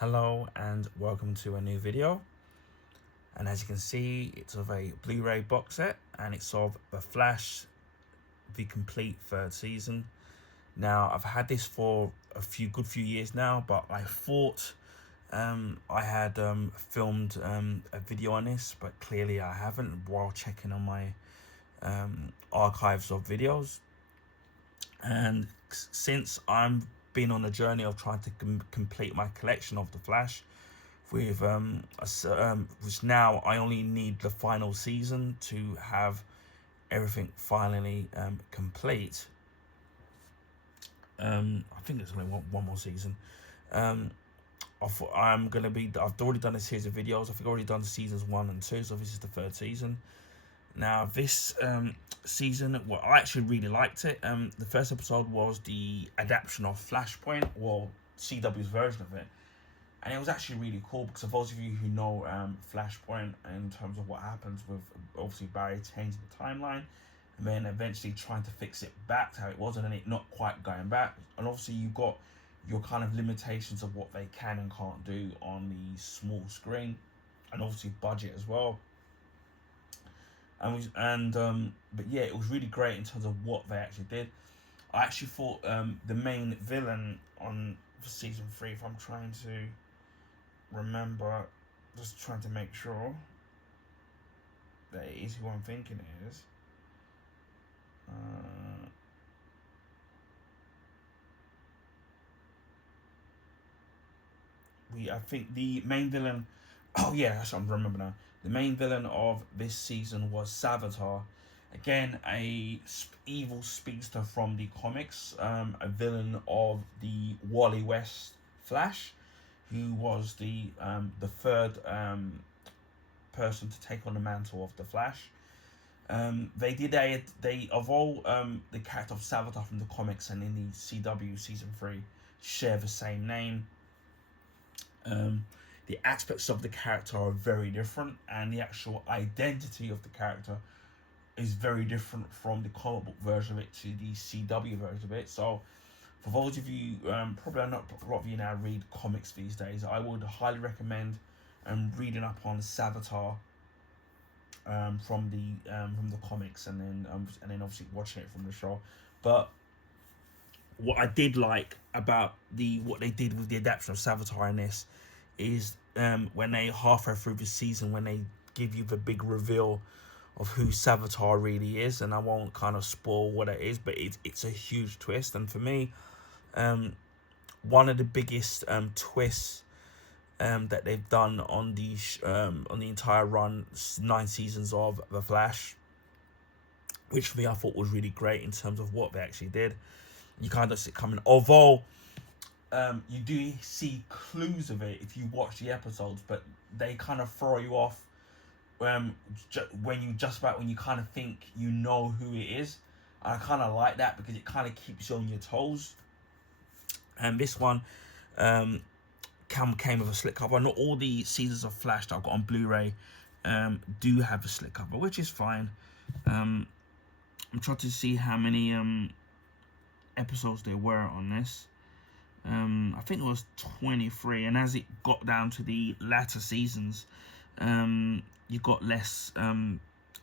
Hello and welcome to a new video, and as you can see it's of a Blu-ray box set and it's of The Flash, the complete third season. Now I've had this for a good few years now, but I thought I had filmed a video on this, but clearly I haven't while checking on my archives of videos. And since I'm been on a journey of trying to complete my collection of The Flash, with which now I only need the final season to have everything finally complete. I think there's only one more season. I've already done a series of videos. I've already done seasons 1 and 2, so this is the third season. Now this season, well, I actually really liked it. The first episode was the adaptation of Flashpoint, or CW's version of it, and it was actually really cool because for those of you who know Flashpoint, in terms of what happens with obviously Barry changing the timeline and then eventually trying to fix it back to how it was, and then it not quite going back, and obviously you've got your kind of limitations of what they can and can't do on the small screen, and obviously budget as well. But yeah, it was really great in terms of what they actually did. I actually thought the main villain on season 3, if I'm trying to remember, just trying to make sure that it is who I'm thinking it is. I think the main villain. Oh yeah, that's what I remember now. The main villain of this season was Savitar. Again, a evil speedster from the comics, a villain of the Wally West Flash, who was the third person to take on the mantle of the Flash. They of all the character of Savitar from the comics and in the CW season 3 share the same name. The aspects of the character are very different, and the actual identity of the character is very different from the comic book version of it to the CW version of it. So for those of you, probably not a lot of you now read comics these days, I would highly recommend reading up on Savitar from the comics, and then obviously watching it from the show. But what I did like about what they did with the adaptation of Savitar in this is when they halfway through the season, when they give you the big reveal of who Savitar really is, and I won't kind of spoil what it is, but it's a huge twist. And for me, one of the biggest twists that they've done on the entire run, 9 seasons of The Flash, which for me I thought was really great in terms of what they actually did. You kind of see it coming, although you do see clues of it if you watch the episodes, but they kind of throw you off when you kind of think you know who it is. I kind of like that because it kind of keeps you on your toes. And this one came with a slip cover. Not all the seasons of Flash that I've got on Blu-ray do have a slip cover, which is fine. I'm trying to see how many episodes there were on this. I think it was 23, and as it got down to the latter seasons, you got less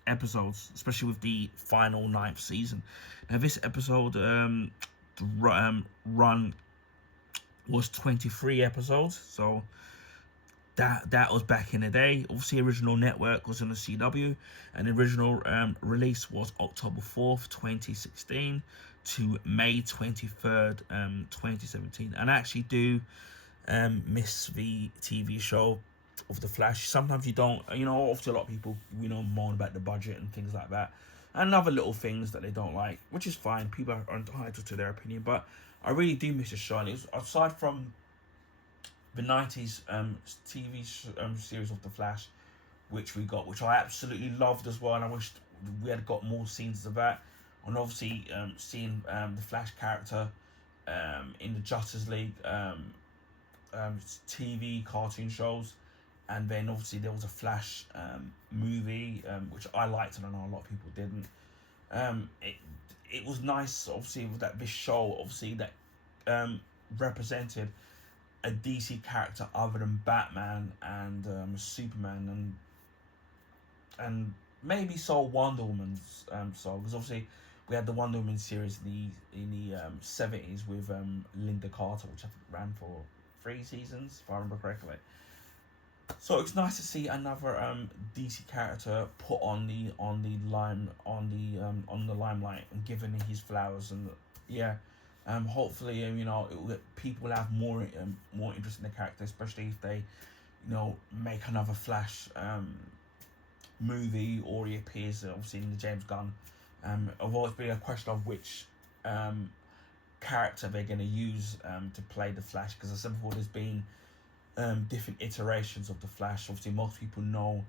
episodes, especially with the final 9th season. Now this episode run was 23 episodes, so that was back in the day. Obviously, original network was on the CW, and the original release was October 4th, 2016 to May 23rd, 2017. And I actually do miss the TV show of The Flash. Sometimes you don't, obviously a lot of people, moan about the budget and things like that, and other little things that they don't like, which is fine. People are entitled to their opinion, but I really do miss the show. And it was, aside from the 90s TV series of The Flash, which I absolutely loved as well, and I wish we had got more scenes of that. And obviously seeing the Flash character in the Justice League TV cartoon shows, and then obviously there was a Flash movie which I liked, and I know a lot of people didn't. It was nice, obviously, with this show, obviously, that represented a DC character other than Batman and Superman and maybe so Wonder Woman's so, because obviously we had the Wonder Woman series in the 70s with Linda Carter, which I think ran for 3 seasons if I remember correctly. So it's nice to see another DC character put on the limelight and given his flowers, and yeah, hopefully people will have more interest in the character, especially if they make another Flash movie, or he appears obviously in the James Gunn. Although it's been a question of which character they're going to use to play the Flash, because as I said before, there's been different iterations of the Flash. Obviously, most people know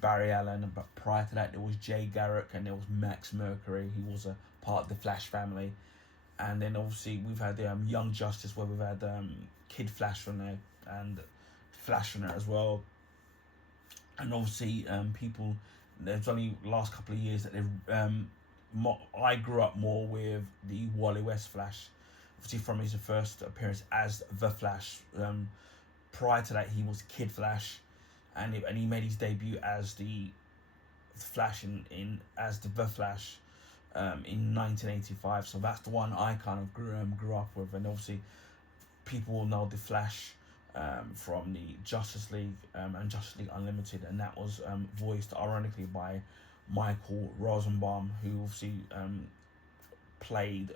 Barry Allen, but prior to that, there was Jay Garrick and there was Max Mercury. He was a part of the Flash family. And then obviously we've had Young Justice, where we've had Kid Flash from there and Flash from there as well. And obviously people, there's only last couple of years that they've I grew up more with the Wally West Flash, obviously from his first appearance as the Flash. Prior to that, he was Kid Flash, and he made his debut as the Flash in the Flash in 1985. So that's the one I kind of grew up with, and obviously people will know the Flash from the Justice League and Justice League Unlimited, and that was voiced ironically by Michael Rosenbaum, who obviously played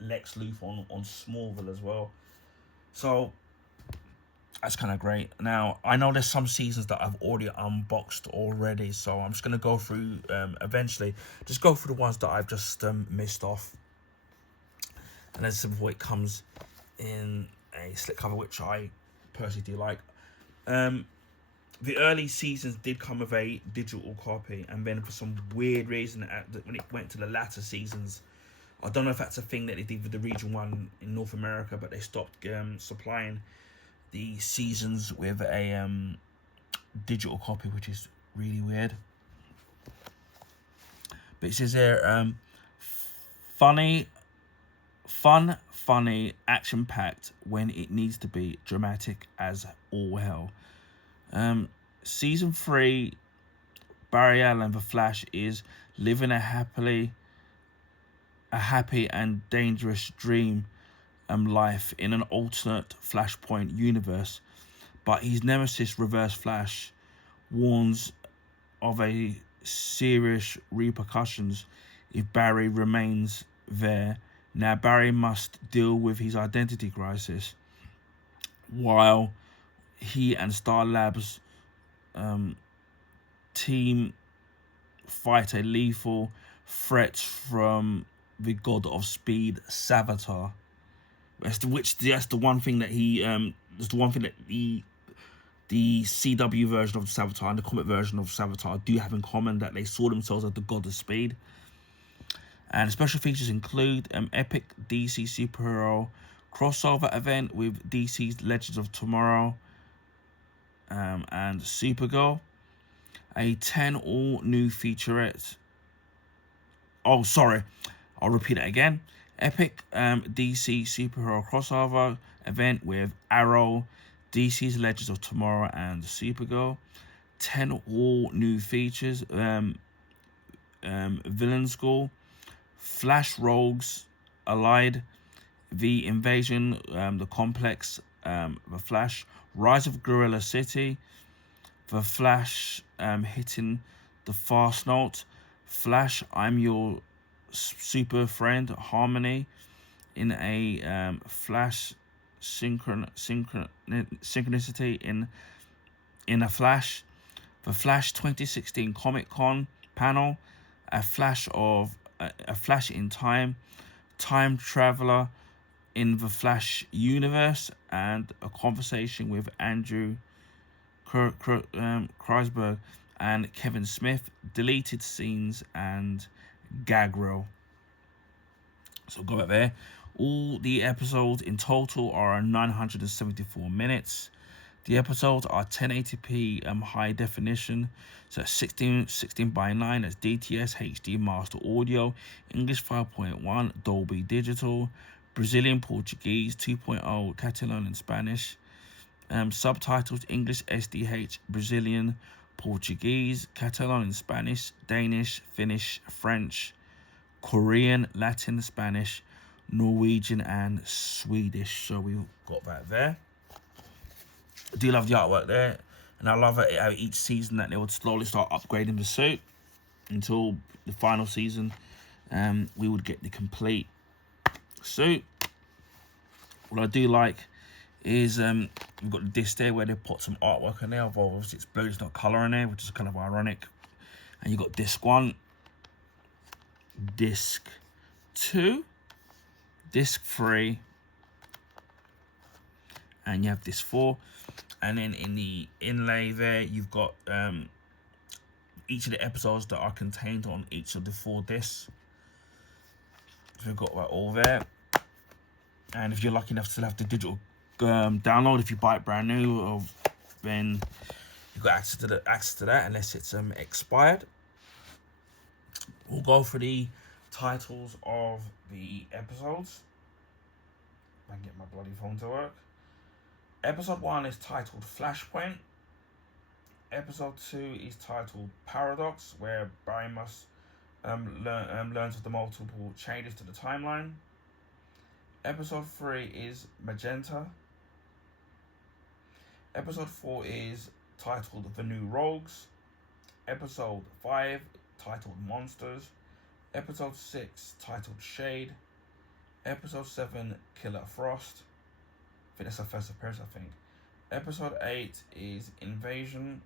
Lex Luthor on Smallville as well. So that's kind of great. Now, I know there's some seasons that I've already unboxed already, so I'm just going to go through, eventually, just go through the ones that I've just missed off. And as I said before, it comes in a slipcover, which I personally do like. The early seasons did come with a digital copy, and then for some weird reason, when it went to the latter seasons, I don't know if that's a thing that they did with the Region 1 in North America, but they stopped supplying the seasons with a digital copy, which is really weird. But it says here, fun, funny, action-packed when it needs to be, dramatic as all hell. Season 3, Barry Allen, the Flash, is living a happy and dangerous dream life in an alternate Flashpoint universe, but his nemesis, Reverse Flash, warns of a serious repercussions if Barry remains there. Now Barry must deal with his identity crisis while he and Star Labs team fight a lethal threat from the god of speed, Savitar. That's the one thing that the CW version of Savitar and the comic version of Savitar do have in common, that they saw themselves as the god of speed. And special features include epic DC superhero crossover event with DC's Legends of Tomorrow and Supergirl, a 10 all new featurette. Oh, sorry, I'll repeat it again. Epic DC superhero crossover event with Arrow, DC's Legends of Tomorrow, and Supergirl. 10 all new features. Villain School, Flash Rogues Allied, The Invasion, The Complex, The Flash, Rise of Gorilla City, The Flash hitting the Fast Note, Flash, I'm Your Super Friend, Harmony, in a Flash synchronicity in a Flash, the Flash 2016 Comic Con panel, a Flash in Time Traveler in the Flash universe, and a conversation with Andrew Kreisberg and Kevin Smith, deleted scenes and gag reel. So go back there. All the episodes in total are 974 minutes. The episodes are 1080p high definition, so 16:9, that's DTS HD Master Audio, English 5.1, Dolby Digital, Brazilian Portuguese 2.0, Catalan and Spanish. Subtitles English SDH, Brazilian, Portuguese, Catalan and Spanish, Danish, Finnish, French, Korean, Latin, Spanish, Norwegian and Swedish. So we've got that there. I do love the artwork there, and I love it how each season that they would slowly start upgrading the suit until the final season. We would get the complete suit. What I do like is we've got the disc there where they put some artwork in there. Obviously it's blue, it's not colour in there, which is kind of ironic. And you got disc 1, disc 2, disc 3, and you have disc 4. And then in the inlay there, you've got each of the episodes that are contained on each of the 4 discs. So we've got that all there. And if you're lucky enough to still have the digital download, if you buy it brand new, then you've got access to that unless it's expired. We'll go for the titles of the episodes. If I can get my bloody phone to work. Episode 1 is titled Flashpoint. Episode 2 is titled Paradox, where Barry must learns of the multiple changes to the timeline. Episode 3 is Magenta. Episode 4 is titled The New Rogues. Episode 5 titled Monsters. Episode 6 titled Shade. Episode 7 Killer Frost. I think that's her first appearance, I think. Episode 8 is Invasion.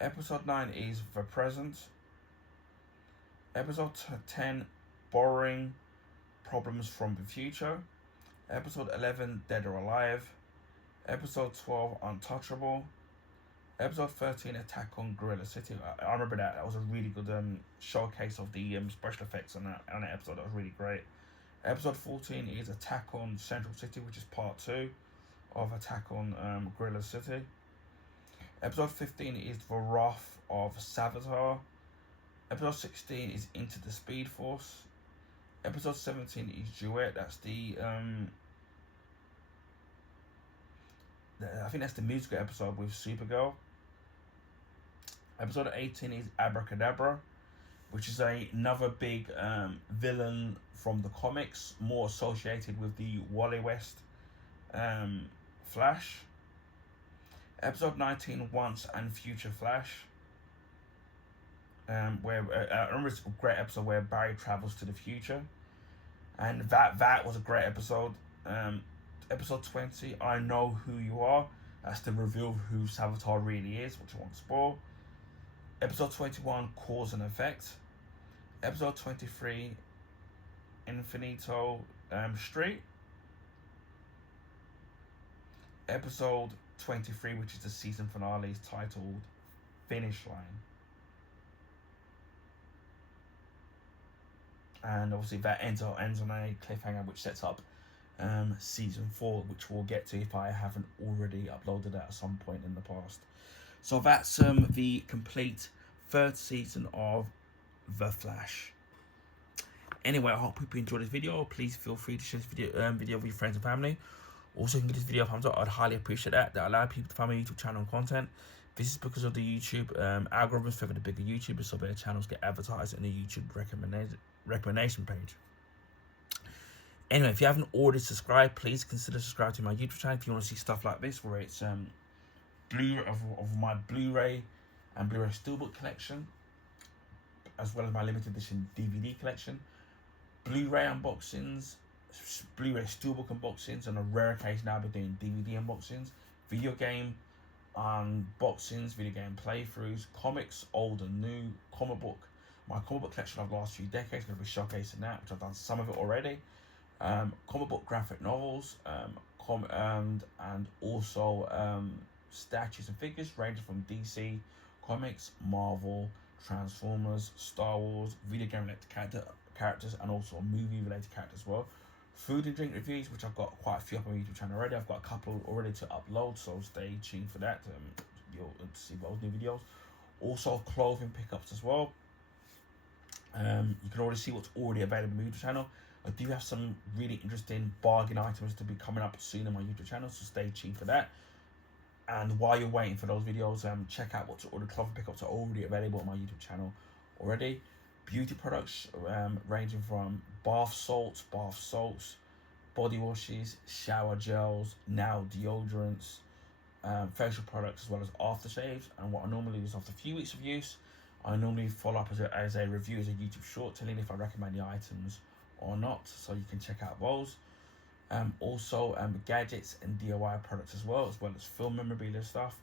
Episode 9 is The Present. Episode 10, Borrowing Problems from the Future. Episode 11, Dead or Alive. Episode 12, Untouchable. Episode 13, Attack on Gorilla City. I remember that. That was a really good showcase of the special effects on that episode. That was really great. Episode 14 is Attack on Central City, which is part 2 of Attack on Gorilla City. Episode 15 is The Wrath of Savitar. Episode 16 is Into the Speed Force. Episode 17 is Duet. That's the I think that's the musical episode with Supergirl. Episode 18 is Abracadabra, which is another big villain from the comics, more associated with the Wally West Flash. Episode 19, Once and Future Flash, where I remember it's a great episode where Barry travels to the future, and that was a great episode. Episode 20, I Know Who You Are. That's the reveal of who Savitar really is, which I won't spoil. Episode 21, Cause and Effect. Episode 23, Infinito Street. Episode 23, which is the season finale, is titled Finish Line. And obviously that ends on a cliffhanger, which sets up season 4, which we'll get to if I haven't already uploaded that at some point in the past. So that's the complete 3rd season of The Flash. Anyway, I hope you enjoyed this video. Please feel free to share this video with your friends and family. Also, you can give this video a thumbs up. I'd highly appreciate that. That allows people to find my YouTube channel and content. This is because of the YouTube algorithms favor the bigger YouTubers, so their channels get advertised in the YouTube recommendation page. Anyway, if you haven't already subscribed, please consider subscribing to my YouTube channel if you want to see stuff like this, where it's of my Blu-ray and Blu-ray Steelbook collection, as well as my limited edition DVD collection, Blu-ray unboxings, Blu-ray Steelbook unboxings, and a rare occasion now I'll be doing DVD unboxings, video game unboxings, video game playthroughs, comics, old and new, comic book. My comic book collection of the last few decades, going to be showcasing that, which I've done some of it already. Comic book graphic novels, and also statues and figures ranging from DC Comics, Marvel, Transformers, Star Wars, video game related characters, and also movie related characters as well. Food and drink reviews, which I've got quite a few up on my YouTube channel already. I've got a couple already to upload, so stay tuned for that. You'll see those new videos. Also clothing pickups as well. You can already see what's already available on my YouTube channel, I do have some really interesting bargain items to be coming up soon on my YouTube channel, so stay tuned for that. And while you're waiting for those videos, check out what all the clothing pickups are already available on my YouTube channel already. Beauty products, ranging from bath salts, body washes, shower gels, now deodorants, facial products, as well as aftershaves. And what I normally do is, after a few weeks of use, I normally follow up as a review, as a YouTube short, telling if I recommend the items or not, so you can check out those. Also gadgets and DIY products as well as film memorabilia stuff,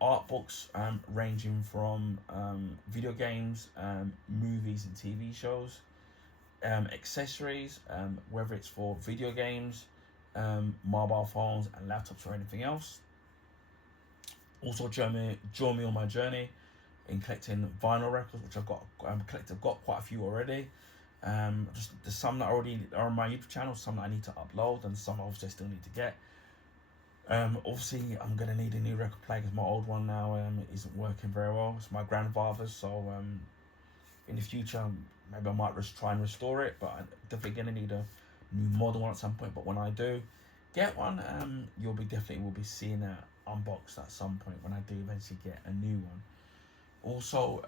art books, ranging from video games, movies and TV shows, accessories, whether it's for video games, mobile phones and laptops or anything else. Also join me on my journey in collecting vinyl records, which I've got collected. I've got quite a few already. Just there's some that already are on my YouTube channel, some that I need to upload, and some obviously I still need to get. Obviously I'm gonna need a new record player because my old one now isn't working very well. It's my grandfather's, so in the future maybe I might just try and restore it, but I'm definitely gonna need a new model one at some point. But when I do get one, you'll be definitely will be seeing that unboxed at some point when I do eventually get a new one. Also,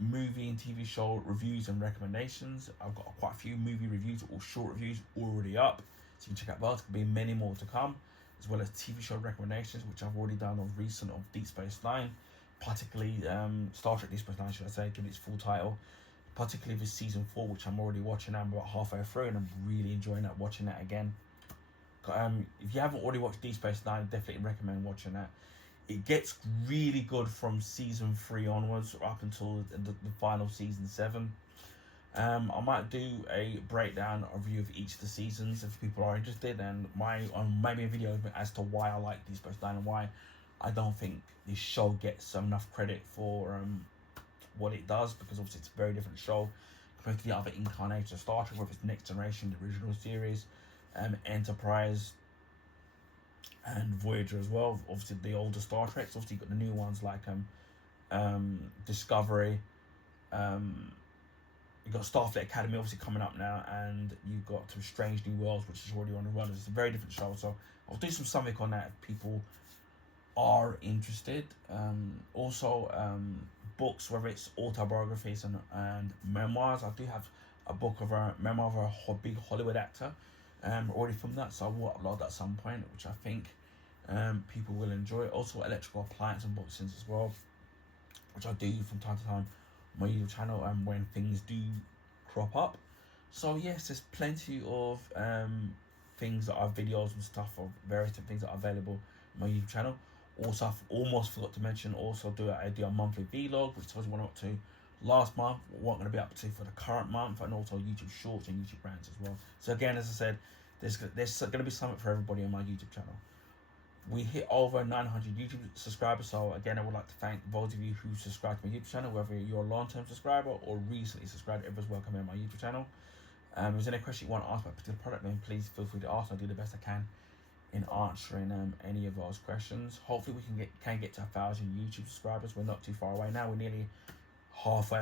movie and TV show reviews and recommendations. I've got quite a few movie reviews or short reviews already up, so you can check out those. There'll be many more to come, as well as TV show recommendations, which I've already done of Deep Space Nine, particularly Star Trek Deep Space Nine, should I say, give it its full title. Particularly for season 4, which I'm already watching. I'm about halfway through, and I'm really enjoying that, watching that again. If you haven't already watched Deep Space Nine, definitely recommend watching that. It gets really good from season 3 onwards, up until the final season 7. I might do a breakdown, a review of each of the seasons if people are interested, and maybe a video as to why I like Deep Space Nine and why I don't think this show gets enough credit for what it does, because obviously it's a very different show compared to the other incarnations of Star Trek, whether it's Next Generation, the original series, Enterprise, and Voyager as well. Obviously the older Star Treks. Obviously you've got the new ones like Discovery. You've got Starfleet Academy obviously coming up now, and you've got some Strange New Worlds, which is already on the run. It's a very different show, so I'll do something on that if people are interested. Also, books, whether it's autobiographies and memoirs. I do have a book of a memoir of a big Hollywood actor, already from that, so I will upload that at some point, which I think people will enjoy. Also, electrical appliance unboxings as well, which I do from time to time on my YouTube channel, when things do crop up. So yes, there's plenty of things that are videos and stuff of various different things that are available on my YouTube channel. Also, I've almost forgot to mention, I do a monthly vlog, which tells you what I'm up to last month, what I'm going to be up to for the current month, and also YouTube shorts and YouTube rants as well. So again, as I said, there's going to be something for everybody on my YouTube channel. We hit over 900 YouTube subscribers, so again, I would like to thank those of you who subscribe to my YouTube channel, whether you're a long-term subscriber or recently subscribed. Everyone's welcome on my YouTube channel. If there's any question you want to ask about a particular product, then please feel free to ask. I'll do the best I can in answering any of those questions. Hopefully we can get to 1,000 YouTube subscribers. We're not too far away now. We're nearly halfway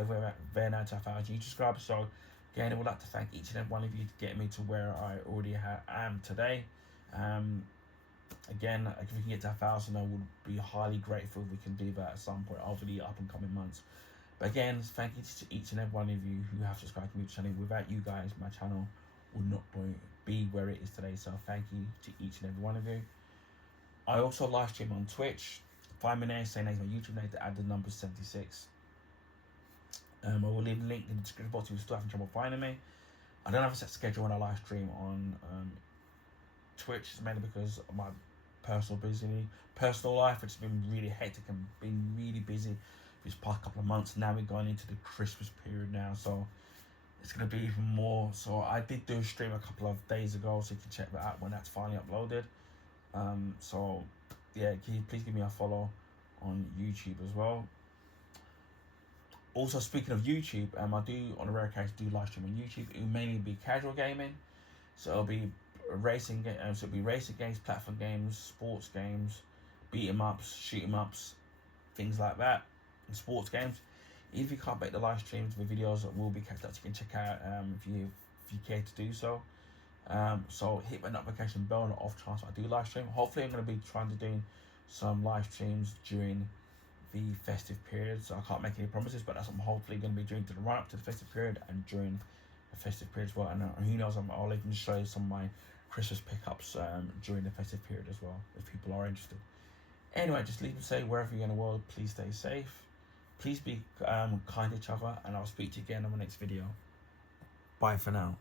there now to 1,000 YouTube subscribers. So again, I would like to thank each and every one of you to get me to where I already am today. Again, if we can get to 1,000, I would be highly grateful if we can do that at some point over the up and coming months. But again, thank you to each and every one of you who have subscribed to my channel. Without you guys, my channel would not be where it is today. So thank you to each and every one of you. I also live stream on Twitch. Find me there, say name my YouTube name to add the number 76. I will leave a link in the description box if you're still having trouble finding me. I don't have a set schedule when I live stream on Twitch. It's mainly because of my personal life, which has been really hectic and been really busy this past couple of months. Now we're going into the Christmas period now, so it's going to be even more. So I did do a stream a couple of days ago, so you can check that out when that's finally uploaded. So yeah, please give me a follow on YouTube as well. Also, speaking of YouTube, I do on a rare occasion do live stream on YouTube. It will mainly be casual gaming, so it'll be racing games, platform games, sports games, beat 'em ups, shoot 'em ups, things like that, and sports games. If you can't make the live streams, the videos that will be kept up, you can check out a you care to do so. So hit my notification bell on the off chance I do live stream. Hopefully I'm going to be trying to do some live streams during the festive period, so I can't make any promises, but that's what I'm hopefully going to be doing to the run up to the festive period and during the festive period as well. And who knows, I'll even show you some of my Christmas pickups during the festive period as well, if people are interested. Anyway, just leave me say, wherever you're in the world, please stay safe. Please be kind to each other, and I'll speak to you again on the next video. Bye for now.